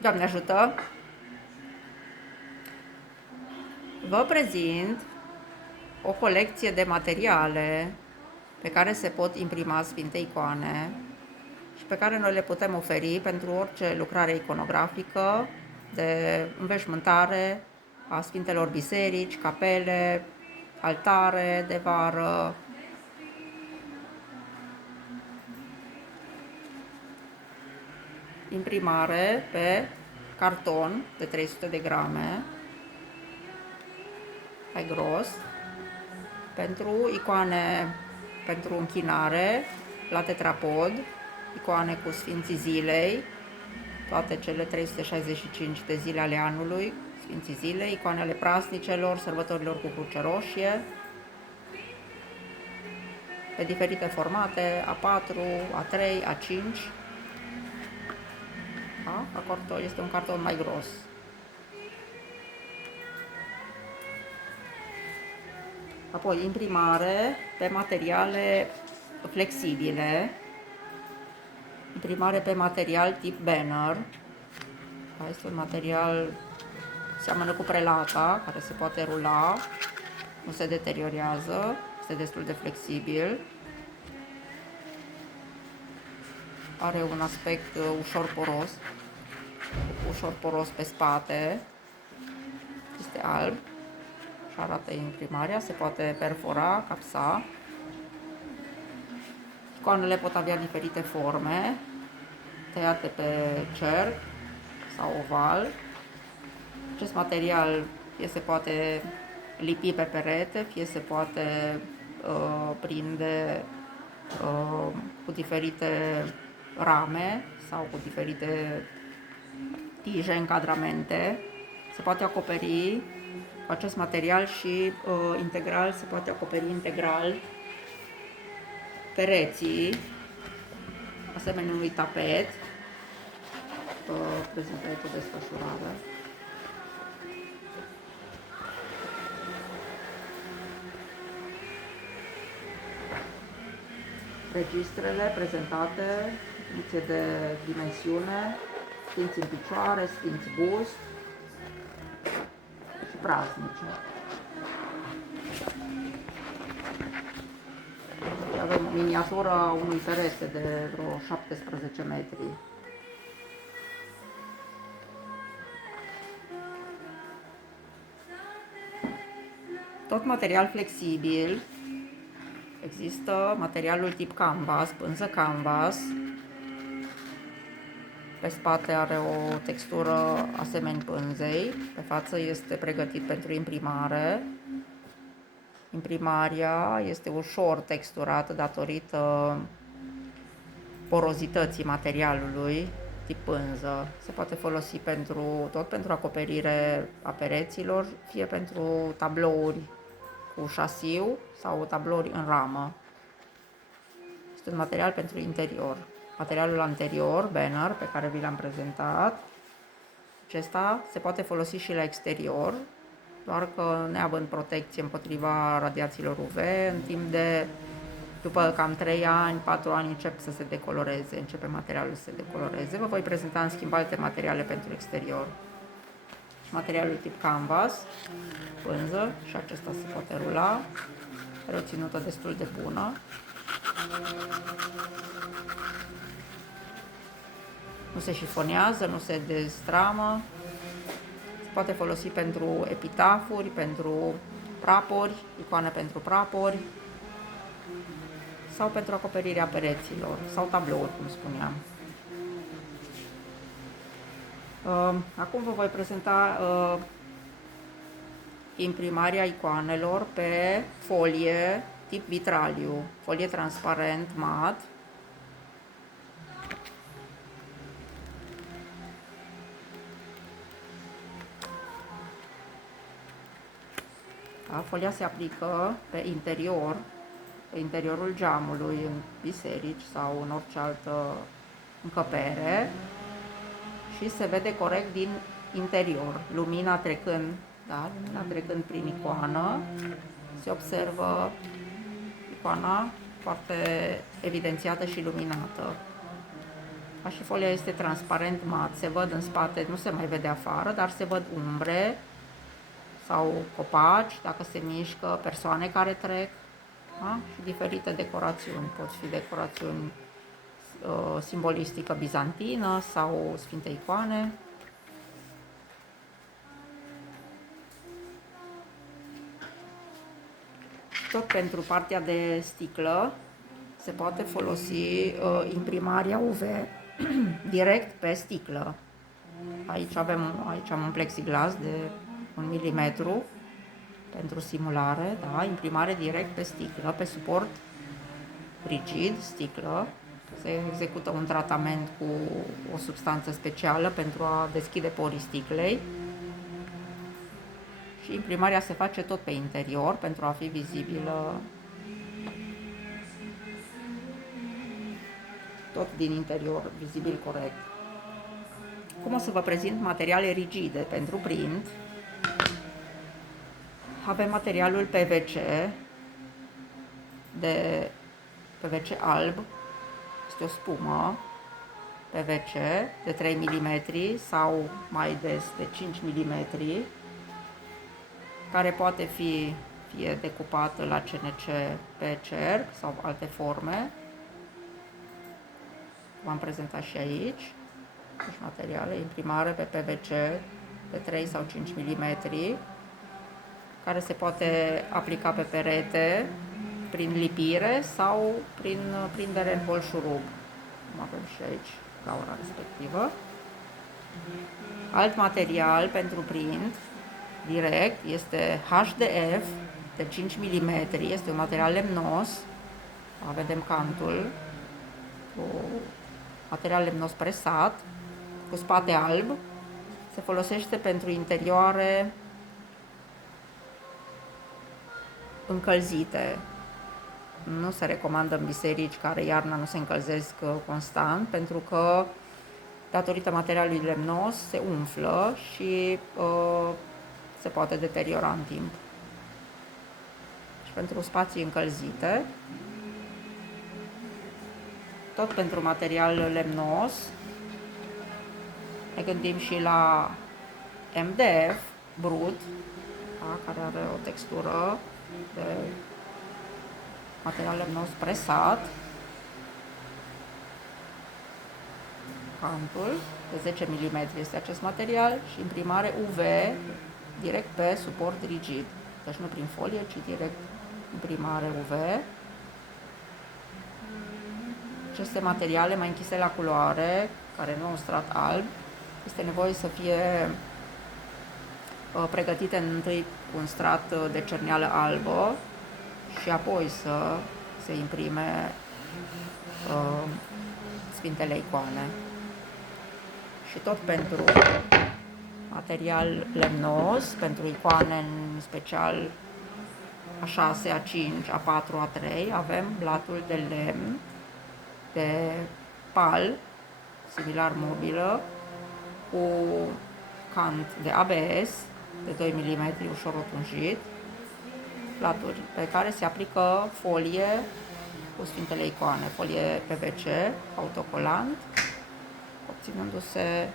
Doamne ajută! Vă prezint o colecție de materiale pe care se pot imprima Sfinte Icoane și pe care noi le putem oferi pentru orice lucrare iconografică de înveșmântare a Sfintelor Biserici, capele, altare de vară, imprimare pe carton de 300 de grame, mai gros, pentru icoane pentru închinare la tetrapod, icoane cu Sfinții Zilei, toate cele 365 de zile ale anului, Sfinții Zilei, icoane ale praznicelor, sărbătorilor cu cruce roșie, pe diferite formate, A4, A3, A5. Da? Este un carton mai gros. Apoi imprimare pe materiale flexibile, imprimare pe material tip banner. Este un material, seamănă cu prelata, care se poate rula, nu se deteriorează, este destul de flexibil. Are un aspect ușor poros pe spate, este alb și arată imprimarea, se poate perfora, capsa. Icoanele pot avea diferite forme, tăiate pe cerc sau oval. Acest material fie se poate lipi pe perete, fie se poate prinde cu diferite rame sau cu diferite tije, încadramente. Se poate acoperi cu acest material și integral, se poate acoperi integral pereții, asemenea unui tapet. Prezintă aici o desfășurare. Registrele prezentate în funcție de dimensiune, sfinți în picioare, sfinți bust și praznice. Avem miniatura unui perete de vreo 17 metri. Tot material flexibil. Există materialul tip canvas, pânză canvas. Pe spate are o textură asemeni pânzei. Pe față este pregătit pentru imprimare. Imprimarea este ușor texturată datorită porozității materialului tip pânză. Se poate folosi tot pentru acoperire a pereților, fie pentru tablouri cu șasiu sau tablouri în ramă. Este un material pentru interior. Materialul anterior, banner, pe care vi l-am prezentat, acesta se poate folosi și la exterior, doar că neavând protecție împotriva radiațiilor UV, după cam 3 ani, 4 ani începe materialul să se decoloreze. Vă voi prezenta în schimb alte materiale pentru exterior. Materialul tip canvas, pânză, și acesta se poate rula, are o ținută destul de bună. Nu se șifonează, nu se destramă. Se poate folosi pentru epitafuri, pentru prapori, icoane pentru prapori sau pentru acoperirea pereților sau tablouri, cum spuneam. Acum vă voi prezenta imprimarea icoanelor pe folie tip vitraliu, folie transparent mat. Da, folia se aplică pe interiorul geamului în biserici sau în orice altă încăpere și se vede corect din interior. Lumina trecând prin icoană, se observă icoana foarte evidențiată și luminată. Ca și folia este transparent mat, se văd în spate, nu se mai vede afară, dar se văd umbre sau copaci, dacă se mișcă, persoane care trec, da? Și diferite decorațiuni. Pot fi decorațiuni simbolistică bizantină sau sfinte icoane. Tot pentru partea de sticlă se poate folosi imprimarea UV direct pe sticlă. Aici am un plexiglas de 1 mm pentru simulare, da? Imprimare direct pe sticlă, pe suport rigid, sticlă. Se execută un tratament cu o substanță specială pentru a deschide porii sticlei. Și imprimarea se face tot pe interior pentru a fi vizibilă tot din interior, vizibil corect. Cum o să vă prezint materiale rigide pentru print? Avem materialul PVC, de PVC alb, este o spumă PVC de 3 mm sau mai des de 5 mm, care poate fi fie decupată la CNC pe cerc sau alte forme. V-am prezentat și aici. Deci materiale, imprimare pe PVC de 3 sau 5 mm, care se poate aplica pe perete prin lipire sau prin prindere în bolșurub. Avem și aici gaura respectivă. Alt material pentru print direct este HDF de 5 mm, este un material lemnos. Vedem cantul cu material lemnos presat, cu spate alb. Se folosește pentru interioare încălzite. Nu se recomandă în biserici care iarna nu se încălzesc constant, pentru că datorită materialului lemnos se umflă și se poate deteriora în timp. Și pentru spații încălzite, tot pentru material lemnos, ne gândim și la MDF brut, da, care are o textură de material lemnos presat. Cantul de 10 mm este acest material și imprimare UV direct pe suport rigid. Deci nu prin folie, ci direct imprimare UV. Aceste materiale mai închise la culoare, care nu au strat alb, este nevoie să fie pregătite întâi cu un strat de cerneală albă și apoi să se imprime sfintele icoane. Și tot pentru material lemnos, pentru icoane în special A6, A5, A4, A3, avem blatul de lemn de pal, similar mobilă, cu cant de ABS de 2 mm ușor rotunjit, platuri pe care se aplică folie cu sfintele icoane, folie PVC autocolant, obținându-se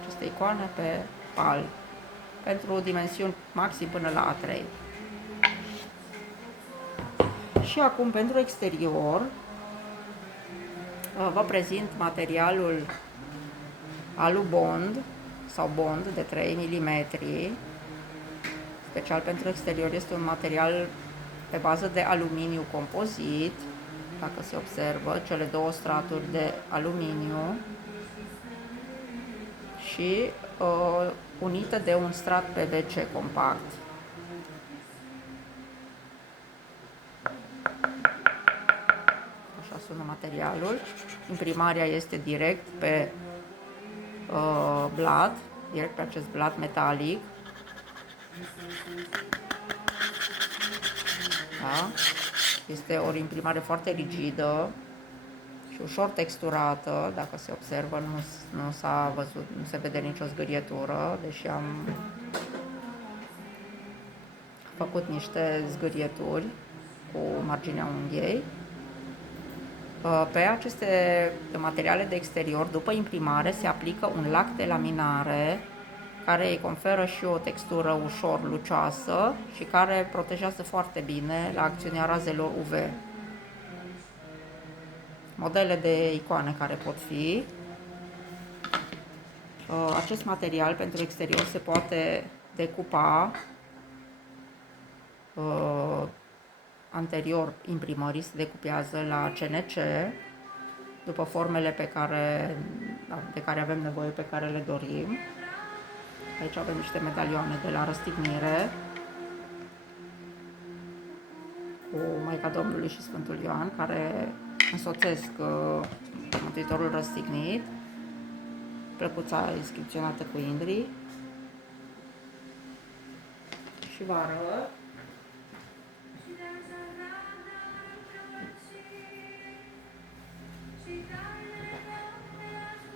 aceste icoane pe pal pentru dimensiuni maxim până la A3. Și acum pentru exterior vă prezint materialul Alubond sau Bond de 3 mm. Special pentru exterior este un material pe bază de aluminiu compozit. Dacă se observă, cele două straturi de aluminiu și unite de un strat PVC compact. Așa sună materialul. Imprimarea este direct pe blat, direct pe acest blat metalic. Da? Este o imprimare foarte rigidă și ușor texturată. Dacă se observă, nu s-a văzut, nu se vede nicio zgârietură, deși am făcut niște zgârieturi cu marginea unghiei. Pe aceste materiale de exterior, după imprimare, se aplică un lac de laminare care îi conferă și o textură ușor lucioasă și care protejează foarte bine la acțiunea razelor UV. Modele de icoane care pot fi. Acest material pentru exterior se poate decupa anterior imprimării, se decupează la CNC după formele de care avem nevoie, pe care le dorim. Aici avem niște medalioane de la răstignire cu Maica Domnului și Sfântul Ioan, care însoțesc Mântuitorul răstignit, plăcuța inscripționată cu Indri. Și vă arăt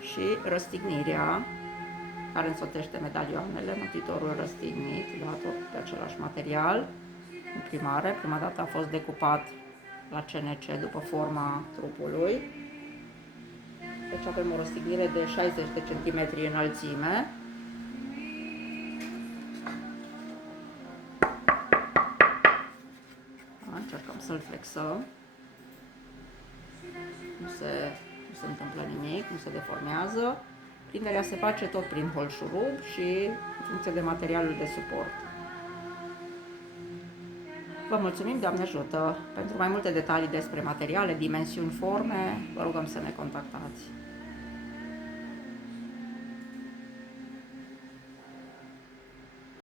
și răstignirea care însoțește medalioanele, Mântuitorul răstignit, dat tot pe același material. Imprimare, prima dată a fost decupat la CNC după forma trupului. Deci avem o răstignire de 60 de centimetri înălțime. Încercăm să-l flexăm. Nu se întâmplă nimic, nu se deformează. Prinderea se face tot prin holșurub și în funcție de materialul de suport. Vă mulțumim, Doamne ajută! Pentru mai multe detalii despre materiale, dimensiuni, forme, vă rugăm să ne contactați.